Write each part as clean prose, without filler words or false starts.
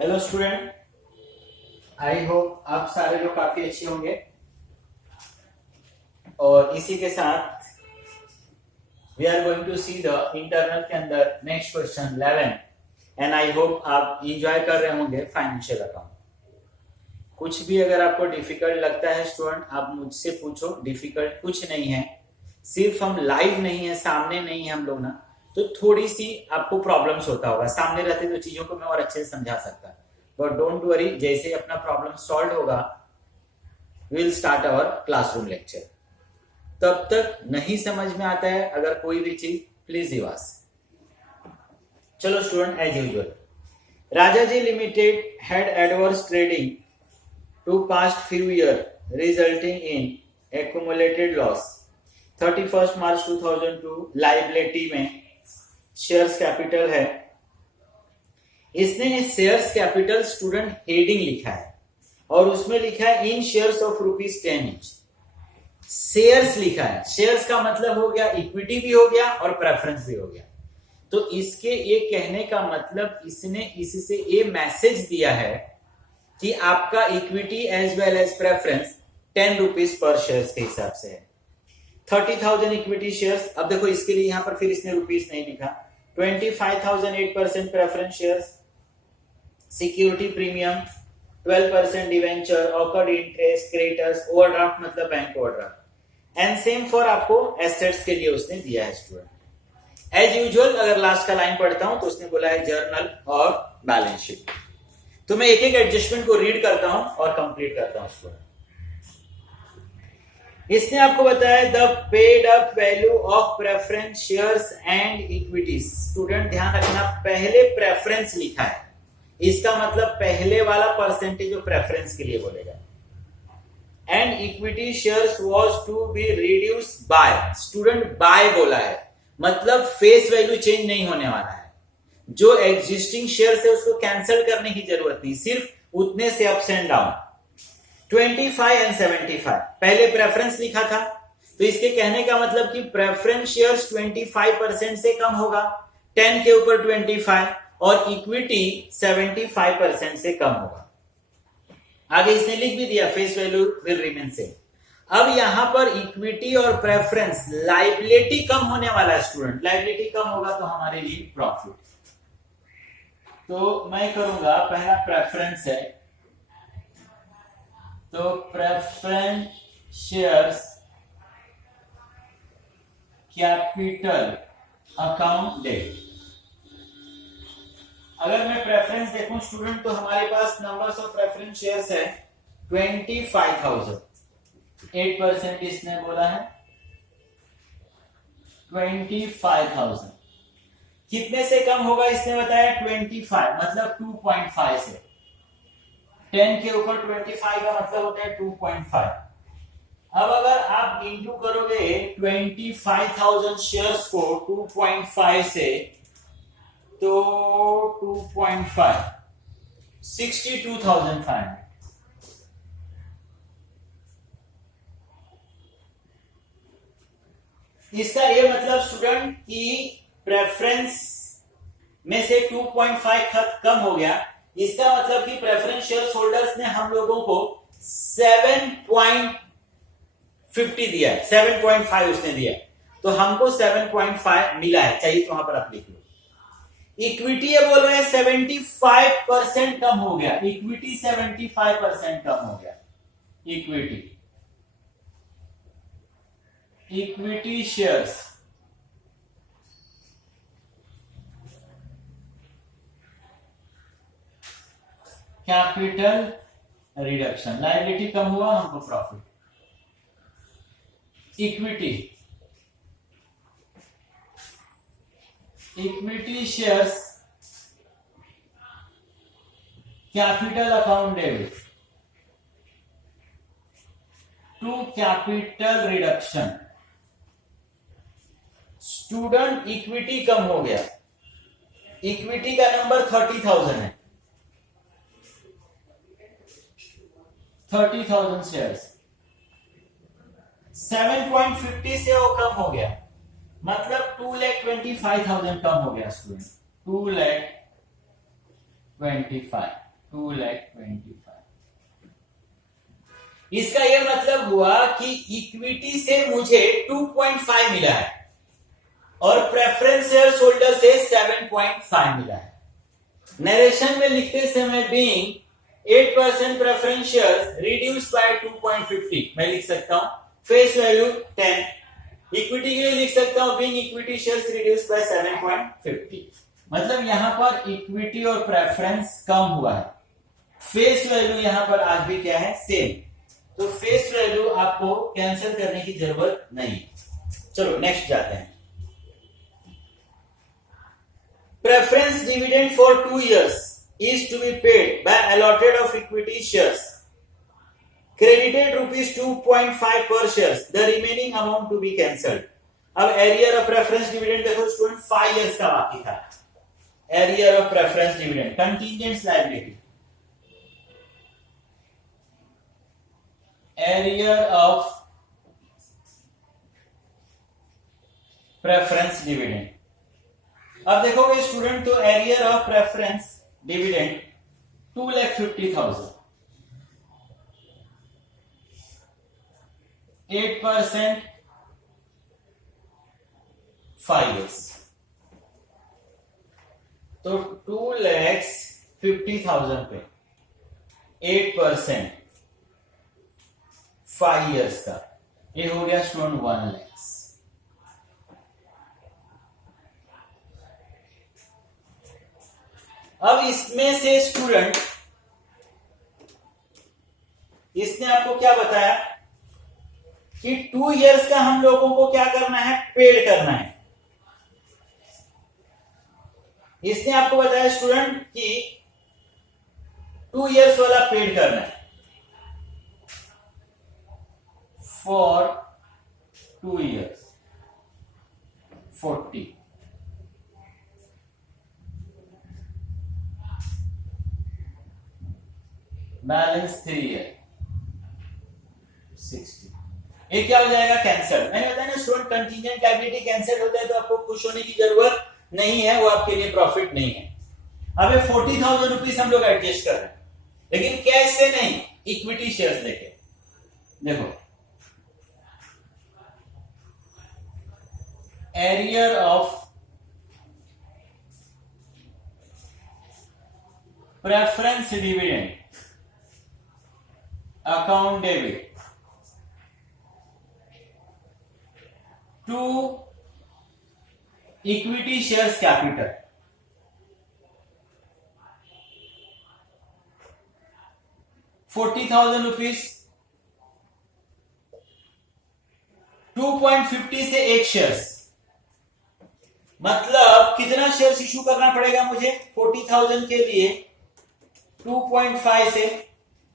Hello student, आई hope आप सारे लोग काफी अच्छे होंगे। और इसी के साथ we are going to see the internal के अंदर next question 11 and I hope आप इंजॉय कर रहे होंगे फाइनेंशियल अकाउंट। कुछ भी अगर आपको डिफिकल्ट लगता है स्टूडेंट, आप मुझसे पूछो। डिफिकल्ट कुछ नहीं है, सिर्फ हम लाइव नहीं है, सामने नहीं है हम लोग ना, तो थोड़ी सी आपको प्रॉब्लम्स होता होगा। सामने रहते तो चीजों को मैं और अच्छे से समझा सकता, बट डोंट वरी, जैसे अपना प्रॉब्लम सॉल्व होगा will start our classroom lecture. तब तक नहीं समझ में आता है अगर कोई भी चीज, प्लीज यू आस्क। चलो student, as usual, Rajaji limited had adverse trading to past few year resulting in accumulated loss. 31 March 2002 liability में शेयर्स कैपिटल है। इसने शेयर्स कैपिटल स्टूडेंट हेडिंग लिखा है और उसमें लिखा है इन शेयर्स ऑफ ₹10 ईच। शेयर्स लिखा है, शेयर्स का मतलब हो गया इक्विटी भी हो गया और प्रेफरेंस भी हो गया। तो इसके ये कहने का मतलब इसने इससे ये मैसेज दिया है कि आपका equity as well as preference ₹10 पर शेयर्स के हिसाब से है। 30,000 इक्विटी शेयर्स। अब देखो इसके लिए यहां पर फिर इसने रुपीस नहीं लिखा। 25,000 8% preference shares, security premium 12% debenture, accrued interest, creditors, overdraft मतलब bank overdraft, and same for आपको एसेट्स के लिए उसने दिया है स्टूडेंट। एज यूजुअल अगर लास्ट का लाइन पढ़ता हूं तो उसने बोला है जर्नल और बैलेंस शीट। तो मैं एक एक एडजस्टमेंट को रीड करता हूं और कंप्लीट करता हूं स्टूडेंट। इसने आपको बताया the paid up value of preference shares and equities. Student ध्यान रखना, पहले प्रेफरेंस लिखा है, इसका मतलब पहले वाला परसेंटेज जो प्रेफरेंस के लिए बोलेगा। And equity shares was to be reduce by, student by बोला है, मतलब फेस वैल्यू चेंज नहीं होने वाला है। जो एग्जिस्टिंग शेयर्स है उसको कैंसिल करने की जरूरत नहीं, सिर्फ उतने से अप्स एंड डाउन। 25 एंड 75 पहले प्रेफरेंस लिखा था, तो इसके कहने का मतलब कि प्रेफरेंस शेयर्स 25% से कम होगा, 10 के ऊपर 25, और इक्विटी 75% से कम होगा। आगे इसने लिख भी दिया face value will remain same. अब यहां पर इक्विटी और प्रेफरेंस लाइबिलिटी कम होने वाला है स्टूडेंट। लाइबिलिटी कम होगा तो हमारे लिए प्रॉफिट। तो मैं करूंगा, पहला प्रेफरेंस है, तो प्रेफरेंस शेयर्स कैपिटल अकाउंट डेट। अगर मैं प्रेफरेंस देखूं स्टूडेंट तो हमारे पास नंबर्स ऑफ प्रेफरेंस शेयर्स है 25,000, 8% इसने बोला है 25,000। कितने से कम होगा इसने बताया 25, मतलब 2.5 से। 10 के ऊपर 25 का मतलब होता है 2.5। अब अगर आप इंटू करोगे 25,000 शेयर्स को 2.5 से, तो 2.5 62,500। इसका ये मतलब स्टूडेंट कि प्रेफरेंस में से 2.5 कम हो गया। इसका मतलब कि प्रेफरेंस शेयर होल्डर्स ने हम लोगों को 7.50 दिया है, 7.5 उसने दिया है, तो हमको 7.5 मिला है। चाहिए तो वहां पर आप लिख लो। इक्विटी ये बोल रहे हैं 75% कम हो गया, इक्विटी 75% कम हो गया। Equity shares capital reduction, liability कम हुआ, हमको profit. Equity shares capital account debit to capital reduction. Student equity कम हो गया, इक्विटी का नंबर 30,000 है, 30,000 शेयर्स, 7.50 से वो कम हो गया, मतलब 2,25,000 कम हो गया स्टूडेंट, 2,25,000। 2,25,000। इसका यह मतलब हुआ कि इक्विटी से मुझे 2.5 मिला है और प्रेफरेंस शेयर होल्डर से 7.5 मिला है। नरेशन में लिखते समय being 8% preference share reduce by 2.50 मैं लिख सकता हूं फेस वैल्यू 10। इक्विटी के लिए लिख सकता हूं being equity shares reduce by 7.50। मतलब यहां पर इक्विटी और प्रेफरेंस कम हुआ है। फेस वैल्यू यहां पर आज भी क्या है, सेम। तो फेस वैल्यू आपको कैंसिल करने की जरूरत नहीं। चलो नेक्स्ट जाते हैं। Preference dividend for 2 years is to be paid by allotted of equity shares credited rupees 2.5 per shares, the remaining amount to be cancelled। अब एरियर ऑफ प्रेफरेंस डिविडेंड देखो स्टूडेंट 5 years का बाकी था। Arrear of preference dividend contingent liability, arrear of preference dividend. अब देखोगे student तो arrear of preference dividend 2,50,000, 8% 5 years, तो 2,50,000 पे 8% 5 years का ये हो गया स्टूडेंट 1 लाख। अब इसमें से स्टूडेंट इसने आपको क्या बताया कि 2 years का हम लोगों को क्या करना है, पेड करना है। इसने आपको बताया स्टूडेंट कि 2 years वाला पेड करना है फॉर 2 years 40, बैलेंस 3 year 60। ये क्या हो जाएगा, कैंसिल। मैंने बताया ना स्टूडेंट कंटीजेंट लायबिलिटी कैंसिल होता है तो आपको खुश होने की जरूरत नहीं है, वो आपके लिए प्रॉफिट नहीं है। अब ये 40,000 रुपीज हम लोग एडजस्ट कर रहे हैं, लेकिन कैश से नहीं, इक्विटी शेयर्स लेके। देखो arrear of preference dividend account debit to equity shares capital, ₹40,000 2.50 से 1 शेयर्स, मतलब कितना शेयर्स इशू करना पड़ेगा मुझे 40,000 के लिए, 2.5 से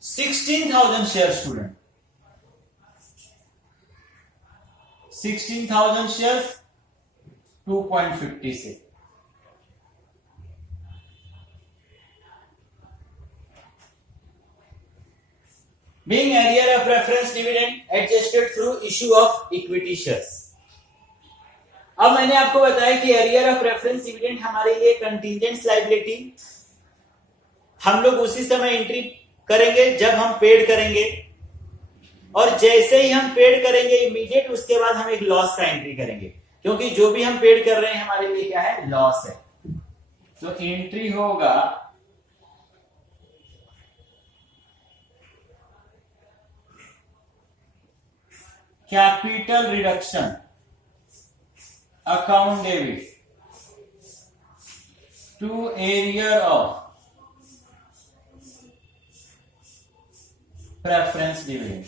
16,000 शेयर स्टूडेंट, 16,000 शेयर्स 2.50 से। Being area of preference dividend adjusted through issue of equity shares। अब मैंने आपको बताया कि एरियर ऑफ प्रेफरेंस डिविडेंड हमारे लिए कंटीजेंट लायबिलिटी, हम लोग उसी समय एंट्री करेंगे जब हम पेड करेंगे, और जैसे ही हम पेड करेंगे इमीडिएट उसके बाद हम एक लॉस का एंट्री करेंगे, क्योंकि जो भी हम पेड कर रहे हैं हमारे लिए क्या है, लॉस है। तो एंट्री होगा capital reduction account debit to arrear of preference dividend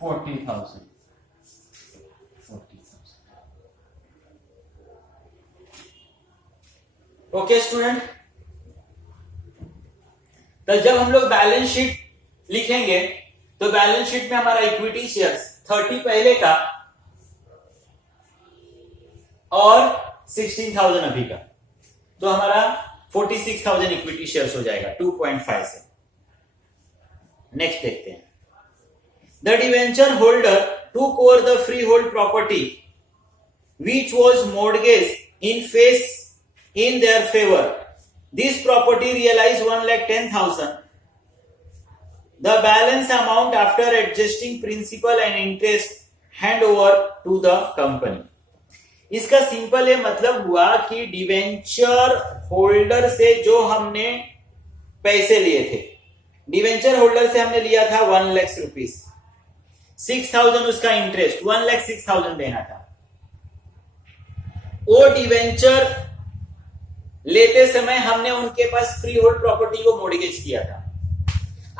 40,000। Okay student, तो जब हम लोग बैलेंस शीट लिखेंगे तो बैलेंस शीट में हमारा इक्विटी शेयर्स 30 पहले का और 16,000 अभी का, तो हमारा 46,000 इक्विटी शेयर्स हो जाएगा 2.5 से। नेक्स्ट देखते हैं। The debenture holder took over the free hold property which was mortgage in face in their favor this property realise 1,10,000. The balance amount after adjusting principal and interest hand over to the company. इसका simple है मतलब हुआ कि debenture holder से जो हमने पैसे लिए थे, डिवेंचर होल्डर से हमने लिया था 1 लाख रुपीस, 6,000 उसका इंटरेस्ट, 1,06,000 देना था. वो डिवेंचर लेते समय हमने उनके पास फ्री होल्ड प्रॉपर्टी को मॉर्गेज किया था.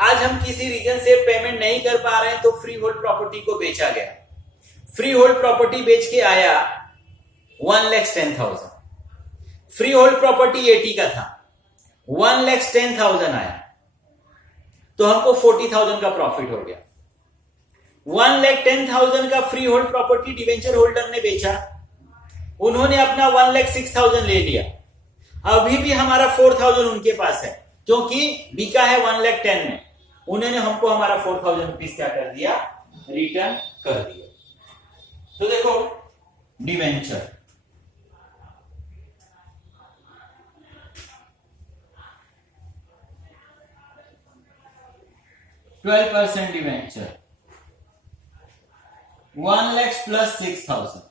आज हम किसी रीजन से पेमेंट नहीं कर पा रहे हैं तो फ्री होल्ड प्रॉपर्टी को बेचा गया. फ्री होल्ड प्रॉपर्टी बेच के आया 1,10,000. फ्री होल्ड प्रॉपर्टी 80 का था, 1,10,000 आया तो हमको 40,000 का प्रॉफिट हो गया. 1,10,000 का free hold property debenture holder ने बेचा, उन्होंने अपना 1,06,000 ले लिया. अभी भी हमारा 4,000 उनके पास है क्योंकि बिका है 1,10,000 में. उन्होंने हमको हमारा 4,000 रुपीज क्या कर दिया, रिटर्न कर दिया. तो देखो debenture, %12 debenture, 1 lakh plus 6,000.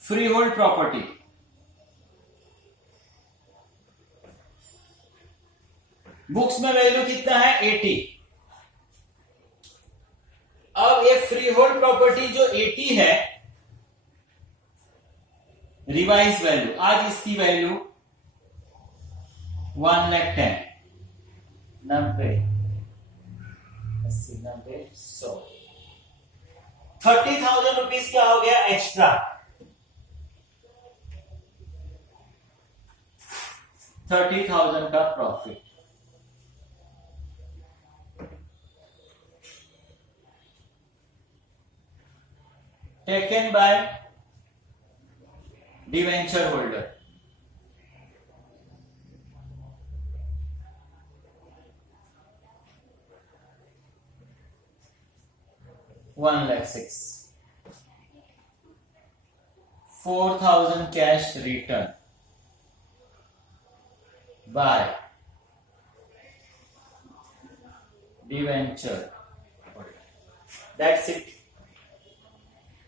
Free hold property books में वैल्यू कितना है 80. अब ये फ्री होल्ड प्रॉपर्टी जो 80 है, रिवाइज वैल्यू, आज इसकी वैल्यू 1,10,000, 90, 80, 90, 100, 30,000 रुपीज क्या हो गया एक्स्ट्रा. 30,000 का profit. Taken by debenture holder. $1,06,000, 4,000 cash return by debenture. That's it.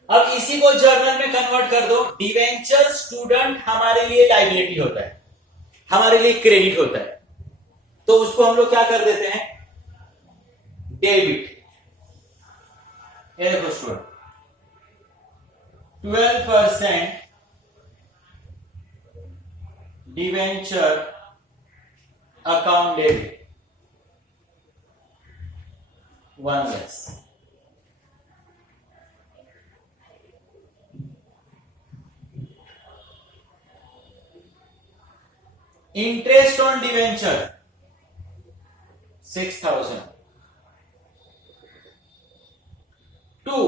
अब इसी को जर्नल में कन्वर्ट कर दो. डिवेंचर स्टूडेंट हमारे लिए लायबिलिटी होता है, हमारे लिए क्रेडिट होता है, तो उसको हम लोग क्या कर देते हैं, डेबिट. ये देखो student, 12% debenture account debit, 1 lakh. Interest on debenture 6,000. 2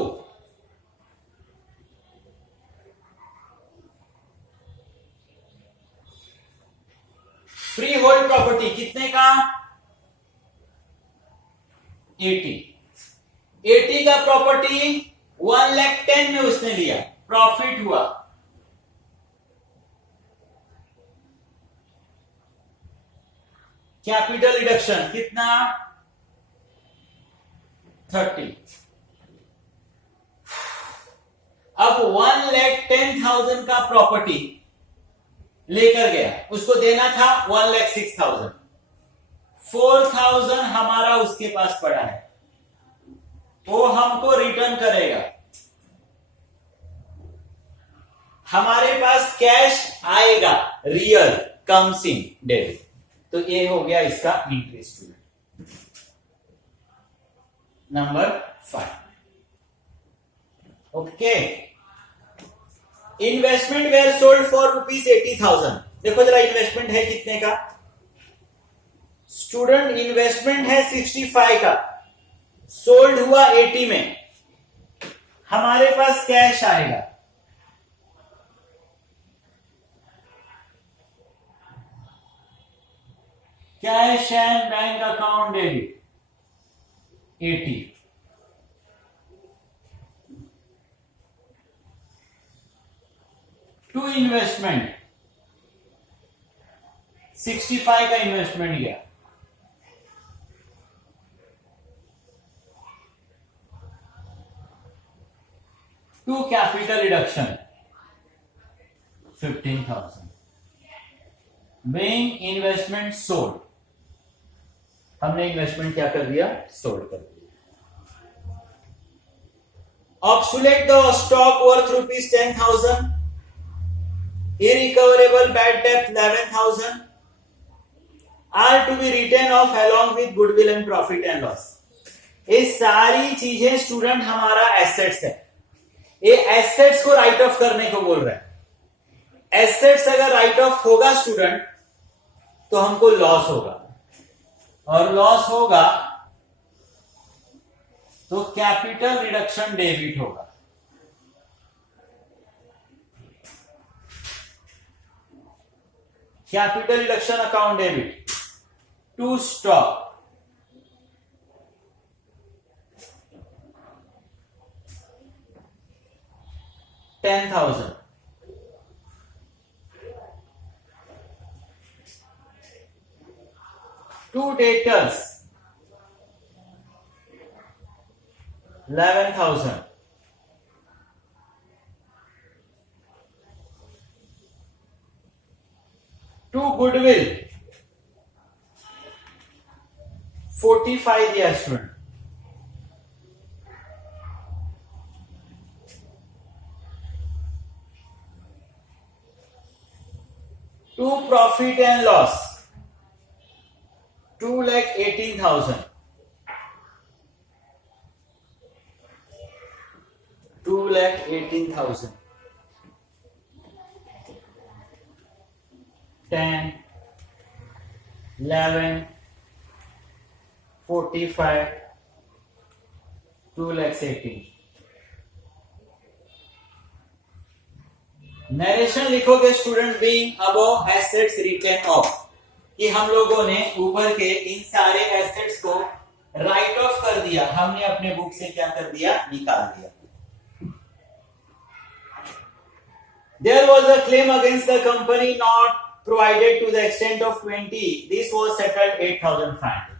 free hold property कितने का 80. 80 का प्रॉपर्टी 1,10,000 में उसने लिया, प्रॉफिट हुआ. कैपिटल रिडक्शन कितना 30. अब 1,10,000 का प्रॉपर्टी लेकर गया, उसको देना था 1,06,000. 4,000 हमारा उसके पास पड़ा है, वो हमको रिटर्न करेगा. हमारे पास कैश आएगा, रियल कम्स इन डेबिट. तो ये हो गया इसका interest. Number 5. Okay. Investment were sold for ₹80,000. देखो जरा इन्वेस्टमेंट है कितने का स्टूडेंट, इन्वेस्टमेंट है 65 का, सोल्ड हुआ 80 में, हमारे पास कैश आएगा. Cash and bank account debit 80. Investment 65 का इन्वेस्टमेंट गया, to capital reduction 15,000 being investment sold, हमने इन्वेस्टमेंट क्या कर दिया, सोल्ड कर दिया। Obsolete the stock worth rupees 10,000, irrecoverable bad debt 11,000 are to be written off along with goodwill and profit and loss। ये सारी चीजें स्टूडेंट हमारा एसेट्स है, ये एसेट्स को राइट ऑफ करने को बोल रहा है। एसेट्स अगर राइट ऑफ होगा स्टूडेंट तो हमको लॉस होगा, और लॉस होगा तो कैपिटल रिडक्शन डेबिट होगा। Capital reduction account debit to stock 10,000, to debtors 11,000, to goodwill 45 दिया student, to profit and loss 2,18,000, 2,18,000, 10, 11, 45, 2,18,000। Narration लिखोगे student being above assets written off, कि हम लोगों ने ऊपर के इन सारे एसेट्स को राइट ऑफ कर दिया, हमने अपने बुक से क्या कर दिया, निकाल दिया। There was a claim against the company not provided to the extent of 20. This was settled 8,500.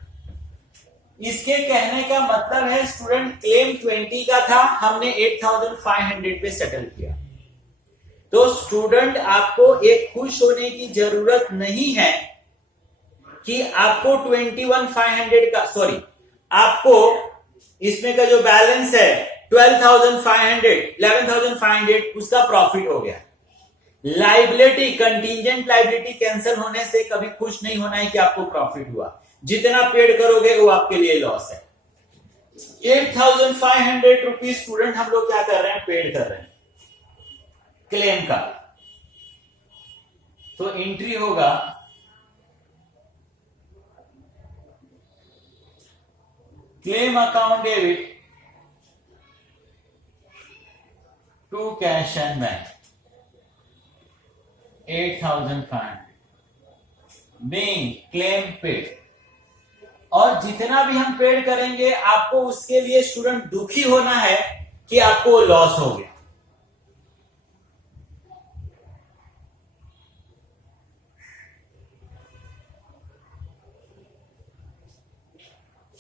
इसके कहने का मतलब है स्टूडेंट क्लेम 20 का था, हमने 8,500 पे सेटल किया। तो स्टूडेंट आपको एक खुश होने की जरूरत नहीं है कि आपको 21,500 का, सॉरी, आपको इसमें का जो बैलेंस है 12,500, 11,500 उसका प्रॉफिट हो गया। लाइबिलिटी, कंटीजेंट लाइबिलिटी कैंसिल होने से कभी खुश नहीं होना है कि आपको प्रॉफिट हुआ, जितना पेड करोगे वो आपके लिए लॉस है। 8,500 रुपीज स्टूडेंट हम लोग क्या कर रहे हैं, पेड कर रहे हैं क्लेम का। तो एंट्री होगा claim account debit to cash and bank 8,500 being claim paid, और जितना भी हम पेड करेंगे आपको उसके लिए स्टूडेंट दुखी होना है कि आपको लॉस हो गया।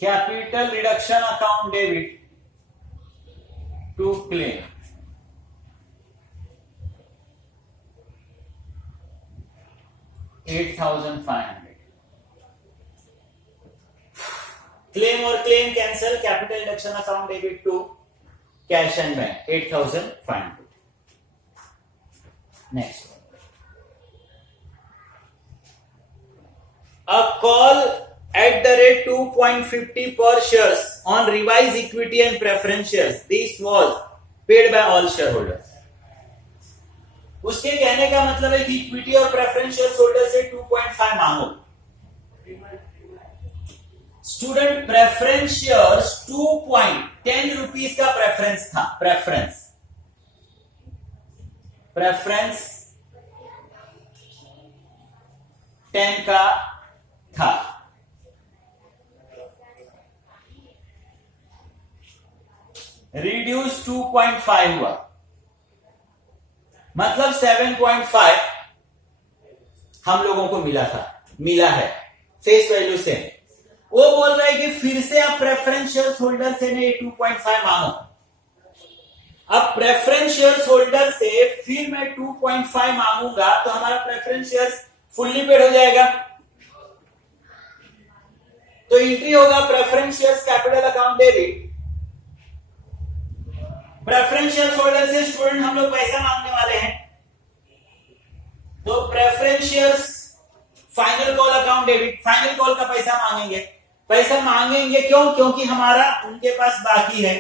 Capital reduction account debit to claim 8,500, claim और claim cancel, capital reduction account debit to cash and bank 8,500। Next, a call at the rate 2.50 per shares on revised equity and preference shares, this was paid by all shareholders। उसके कहने का मतलब है कि equity और preference share holder से 2.5 मांगो। Student preference shares 2.10 rupees का प्रेफरेंस था, प्रेफरेंस 10 का था। रिड्यूस 2.5 हुआ, मतलब 7.5 हम लोगों को मिला है फेस वैल्यू से। वो बोल रहा है कि फिर से आप प्रेफरेंस शेयर होल्डर से ने 2.5 मांगो। अब प्रेफरेंस शेयर होल्डर से फिर मैं 2.5 मांगूंगा तो हमारा प्रेफरेंस शेयर फुल्ली पेड हो जाएगा। तो एंट्री होगा preference shares capital account debit. Preference share holder से स्टूडेंट हम लोग पैसा मांगने वाले हैं, तो preference shares final call account debit, final call का पैसा मांगेंगे। पैसा मांगेंगे क्यों? क्योंकि हमारा उनके पास बाकी है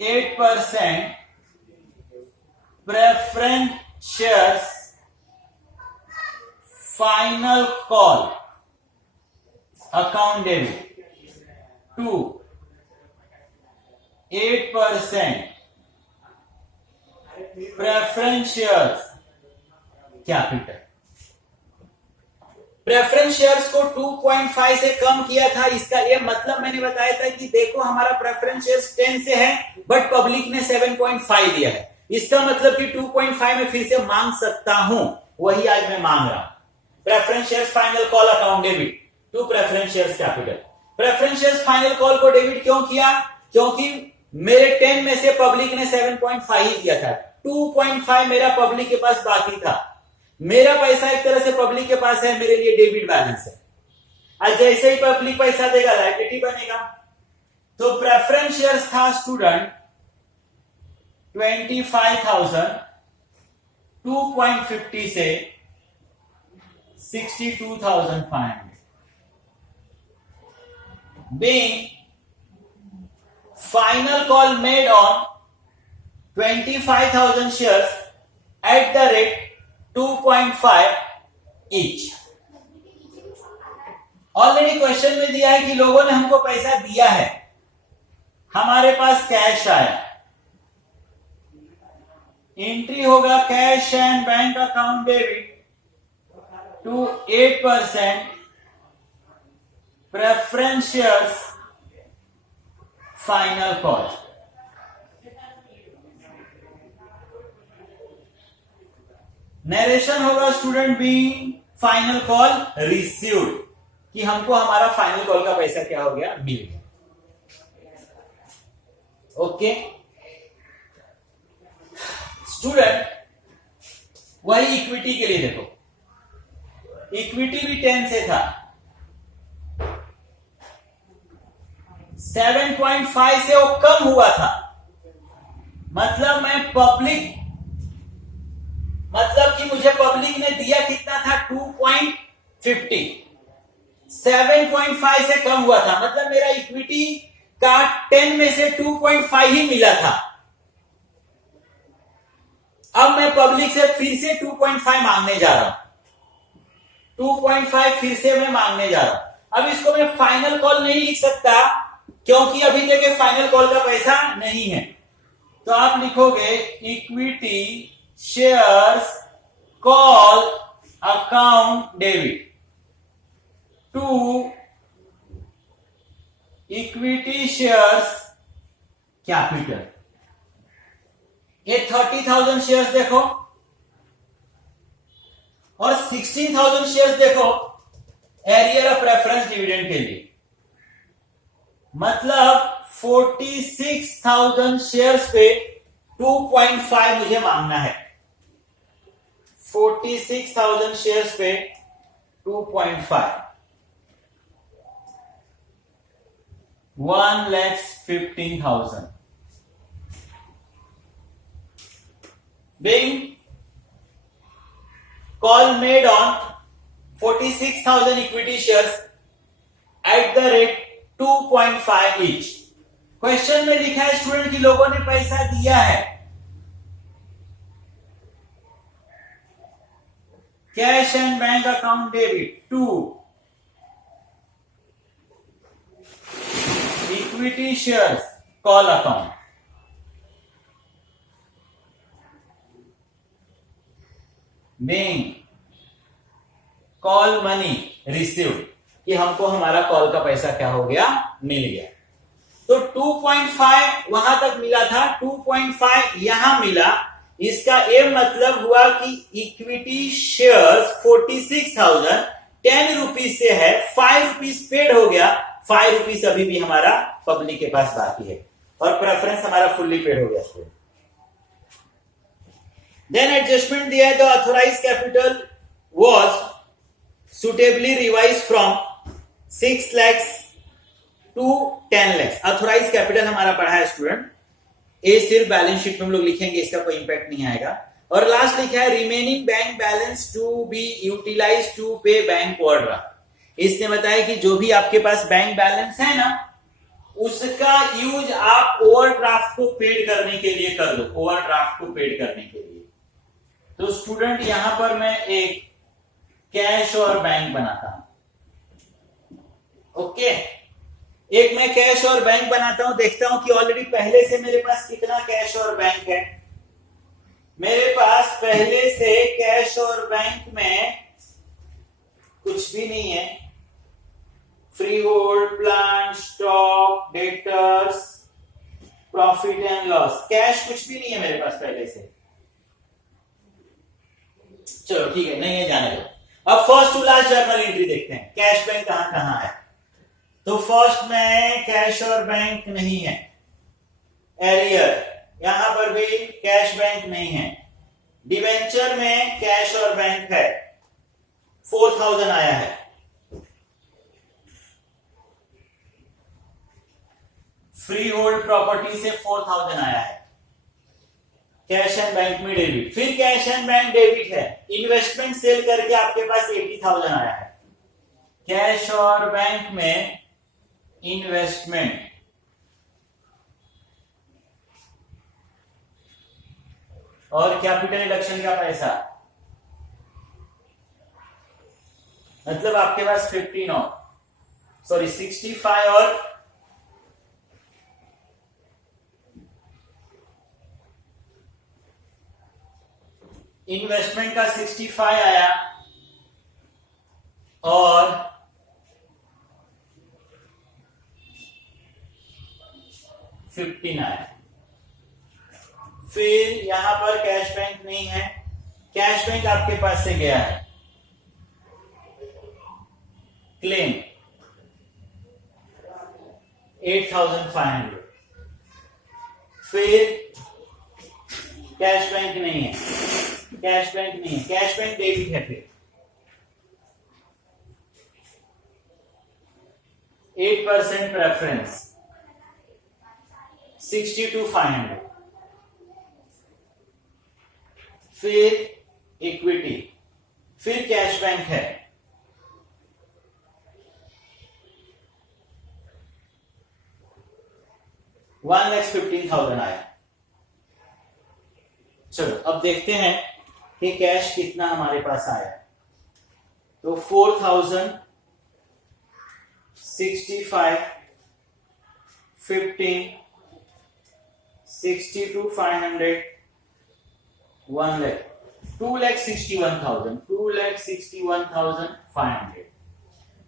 8% preference shares final call account debit to 8% preference shares capital. Preference shares को 2.5 से कम किया था। इसका ये मतलब मैंने बताया था कि देखो हमारा प्रेफरेंस शेयर्स 10 से है बट पब्लिक ने 7.5 दिया है। इसका मतलब कि 2.5 में फिर से मांग सकता हूं, वही आज मैं मांग रहा हूं। Preference shares final call account debit to preference shares capital. Preference shares final call को डेबिट क्यों किया? क्योंकि मेरे 10 में से पब्लिक ने 7.5 ही दिया था, 2.5 मेरा पब्लिक के पास बाकी था। मेरा पैसा एक तरह से पब्लिक के पास है, मेरे लिए डेबिट बैलेंस है। आज जैसे ही पब्लिक पैसा देगा लायबिलिटी बनेगा। तो प्रेफरेंस शेयर्स था स्टूडेंट 25,000, 2.50 से 62,500 being final call made on 25,000 shares at the rate 2.5 each। Already question में दिया है कि लोगों ने हमको पैसा दिया है, हमारे पास कैश आया। एंट्री होगा cash and bank account debit to 8% preference shares final call. Narration होगा student being final call received, कि हमको हमारा फाइनल कॉल का पैसा क्या हो गया, मिल गया। ओके स्टूडेंट, वही इक्विटी के लिए देखो, इक्विटी भी 10 से था, 7.5 से वो कम हुआ था। मतलब कि मुझे पब्लिक ने दिया कितना था, 2.50, 7.5 से कम हुआ था। मतलब मेरा इक्विटी का 10 में से 2.5 ही मिला था। अब मैं पब्लिक से फिर से 2.5 मांगने जा रहा हूं, 2.5 फिर से मैं मांगने जा रहा हूं। अब इसको मैं फाइनल कॉल नहीं लिख सकता क्योंकि अभी तक फाइनल कॉल का पैसा नहीं है। तो आप लिखोगे equity shares call account debit to equity shares capital. ये 30,000 शेयर्स देखो और 16,000 शेयर्स देखो एरियर ऑफ प्रेफरेंस डिविडेंड के लिए। मतलब 46,000 शेयर्स पे 2.5 मुझे मांगना है। 46,000 शेयर्स पे 2.5, 1,15,000 being call made on 46,000 equity shares at the rate 2.5 each। Question में लिखा है स्टूडेंट की लोगों ने पैसा दिया है, cash and bank account debit to equity shares call account. being call money received, कि हमको हमारा कॉल का पैसा क्या हो गया, मिल गया। तो 2.5 वहां तक मिला था, 2.5 यहां मिला, इसका ए मतलब हुआ कि इक्विटी शेयर्स 46,000 10 रुपीज से है, 5 रुपीज पेड हो गया, 5 रुपीज अभी भी हमारा पब्लिक के पास बाकी है और प्रेफरेंस हमारा फुल्ली पेड हो गया। देन एडजस्टमेंट दिया है, the authorise capital was suitably revise from 6 lakhs to 10 lakhs। Authorise capital हमारा बढ़ा है स्टूडेंट, ये सिर्फ बैलेंस शीट में हम लोग लिखेंगे, इसका कोई इंपैक्ट नहीं आएगा। और लास्ट लिखा है remaining bank balance to be utilise to pay bank overdraft. इसने बताया कि जो भी आपके पास बैंक बैलेंस है ना, उसका यूज आप ओवरड्राफ्ट को पेड करने के लिए कर लो, ओवरड्राफ्ट को पेड करने के लिए। तो स्टूडेंट यहां पर मैं एक कैश और बैंक बनाता हूं, ओके। एक मैं कैश और बैंक बनाता हूं, देखता हूं कि ऑलरेडी पहले से मेरे पास कितना कैश और बैंक है। मेरे पास पहले से कैश और बैंक में कुछ भी नहीं है, free hold, plant, stock, debtors, profit and loss, cash कुछ भी नहीं है मेरे पास पहले से। चलो ठीक है, नहीं है, जाने दो। अब first to last journal entry देखते हैं, कैश बैंक कहां कहां है। तो फर्स्ट में कैश और बैंक नहीं है, एरियर, यहां पर भी कैश बैंक नहीं है। डिवेंचर में कैश और बैंक है, 4,000 आया है। फ्री होल्ड प्रॉपर्टी से 4,000 आया है, कैश एंड बैंक में डेबिट। फिर कैश एंड बैंक डेबिट है, इन्वेस्टमेंट सेल करके आपके पास 80,000 आया है। कैश और बैंक में इन्वेस्टमेंट, और कैपिटल रिडक्शन का पैसा, मतलब आपके पास 65 और इन्वेस्टमेंट का 65 आया और $15 आया। फिर यहां पर कैश बैंक नहीं है, कैश बैंक आपके पास से गया है। क्लेम 8,500, फिर कैश बैंक नहीं है, कैश बैंक नहीं है, कैश बैंक डेबिट है। फिर 8% प्रेफरेंस 62,500, फिर इक्विटी, फिर कैश बैंक है, $1,15,000 आया। चलो अब देखते हैं कि कैश कितना हमारे पास आया। तो 4,000, 65, 15, 62,500, 1 lakh, 2,61,000, 2,61,500।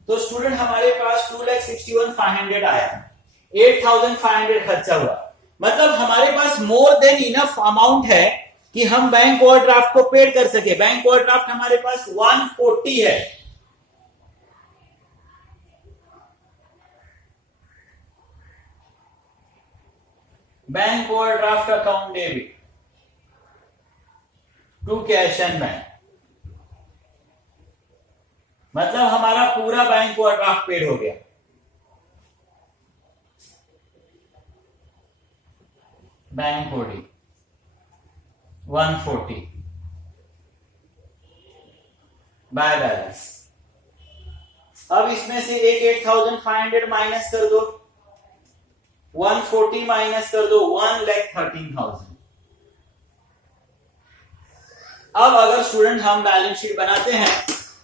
तो स्टूडेंट हमारे पास 2,61,500 आया, 8,500 खर्चा हुआ, मतलब हमारे पास मोर देन इनफ अमाउंट है कि हम बैंक ओवरड्राफ्ट को पेड कर सके। बैंक ओवरड्राफ्ट हमारे पास 140 है। Bank overdraft account debit to cash and bank, मतलब हमारा पूरा बैंक ओवरड्राफ्ट पेड हो गया। Bank holding 140 by balance. अब इसमें से एक 8,500 माइनस कर दो, 140 माइनस कर दो, 1,13,000। अब अगर स्टूडेंट हम बैलेंस शीट बनाते हैं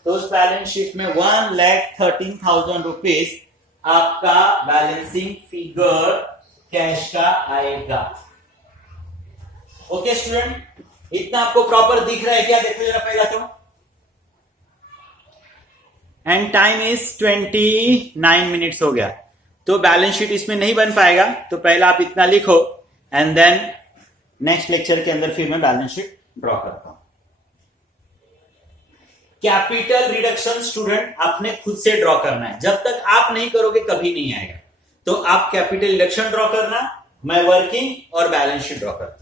तो उस बैलेंस शीट में 1,13,000 रुपीज आपका बैलेंसिंग फिगर कैश का आएगा। ओके स्टूडेंट, इतना आपको प्रॉपर दिख रहा है क्या? देखो जरा पहला तो। एंड टाइम इज 29 मिनट्स हो गया, तो बैलेंस शीट इसमें नहीं बन पाएगा। तो पहला आप इतना लिखो एंड देन नेक्स्ट लेक्चर के अंदर फिर मैं बैलेंस शीट ड्रॉ करता हूं। कैपिटल रिडक्शन स्टूडेंट आपने खुद से ड्रॉ करना है, जब तक आप नहीं करोगे कभी नहीं आएगा। तो आप कैपिटल रिडक्शन ड्रॉ करना, मैं वर्किंग और बैलेंस शीट ड्रॉ करता हूं।